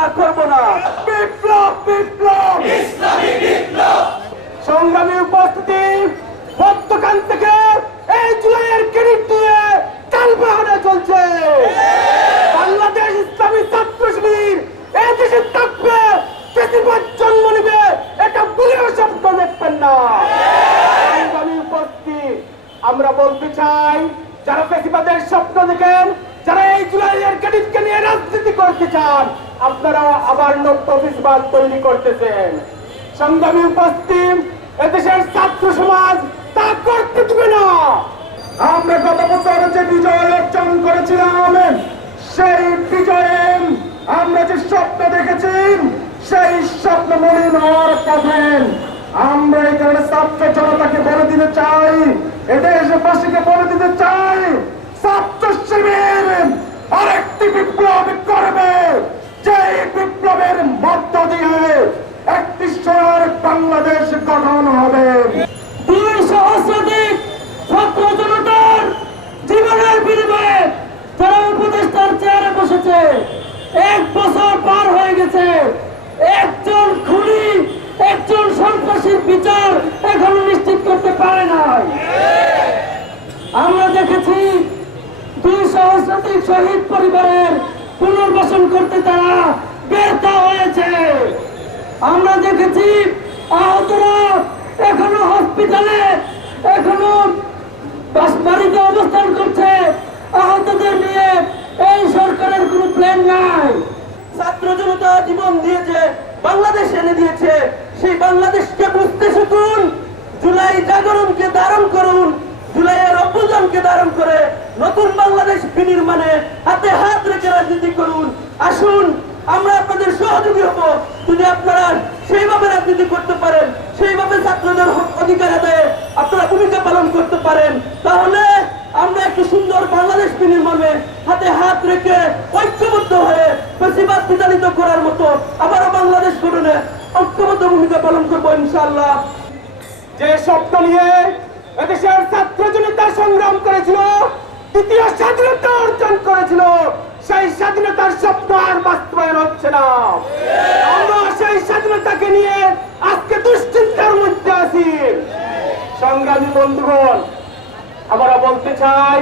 না করব না। বিপ্লব বিপ্লব। ইসলামী বিপ্লব। সংগ্রামী উপস্থিতি বর্তমান থেকে এই জুলাইয়ের ক্রেডিট দিয়ে কালবাহানা চলছে। বাংলাদেশ ইসলামী ছাত্র শিবির এই দেশে থাকবে জন্ম নিবে এটা বলেও শব্দ দেখবেন না। সংগ্রামী উপস্থিতি আমরা বলতে চাই যারা বেশিরভাগের স্বপ্ন দেখেন যারা এই জুলাইয়ের ক্রেডিটকে নিয়ে রাজনীতি করতে চান আপনারা আবার নব্য ফেসিবাদ তৈরি করতেছেন। সংগ্রামী উপস্থিত, এদেশের ছাত্র সমাজ তা করতে দেবে না। আমরা গত বছর যে বিজয় অর্জন করেছিলাম সেই বিজয়ে আমরা যে স্বপ্ন দেখেছি, সেই স্বপ্ন মলিন হওয়ার পথে আমরা কারণে ছাত্র জনতাকে বলে দিতে চাই, এদেশবাসীকে বলে দিতে চাই ছাত্র শিবির আরেকটি বিপ্লব করবে যে বিপ্লবের মধ্য দিয়ে একটি সোনার বাংলাদেশ গঠন হবে দুই সহস্রাধিক ছাত্র জনতার জীবনের বিনিময়ে তারা উপদেষ্টার চেয়ারে বসেছে এক বছর পার হয়ে গেছে একজন খুনি একজন সন্ত্রাসীর বিচার এখনও নিশ্চিত করতে পারে নাই আমরা দেখেছি। দুই সহস্রাধিক শহীদ পরিবারের পুনর্বাসন করতে তারা ব্যর্থ হয়েছে। আমরা দেখেছি আহতরা এখনও হসপিটালে এখনও বাড়িতে অবস্থান করছে। আহতদের নিয়ে এই সরকারের কোনো প্ল্যান নাই। ছাত্র জনতা জীবন দিয়েছে, বাংলাদেশ এনে দিয়েছে। সেই বাংলাদেশকে বুঝতে শিখুন, জুলাই জাগরণকে ধারণ করুন, জুলাইয়ের অভ্যুদনকে ধারণ করে নতুন বাংলাদেশ বিনির্মাণে হাতে হাত রেখে রাজনীতি করুন। আসুন, আমরা আপনাদের সহযোগী হব। যদি আপনারা সেইভাবে রাজনীতি করতে পারেন, সেইভাবে ছাত্রদের অধিকার আদায়ে আপনারা ভূমিকা পালন করতে পারেন, তাহলে আমরা একটি সুন্দর বাংলাদেশ বিনির্মাণে হাতে হাত রেখে ঐক্যবদ্ধ হয়ে বেশিরভাগ বিতাড়িত করার মতো আবারও বাংলাদেশ গঠনে ঐক্যবদ্ধ ভূমিকা পালন করব ইনশাআল্লাহ। যে স্বপ্ন নিয়ে এদেশের ছাত্র দ্বিতীয় স্বাধীনতা অর্জন করেছিল। সেই স্বাধীনতার স্বপ্ন আর বাস্তবায়ন হচ্ছে না। আমরা সেই স্বাধীনতাকে নিয়ে আজকে দুশ্চিন্তার মধ্যে আছি। সংগ্রামী বন্ধুগণ আমরা বলতে চাই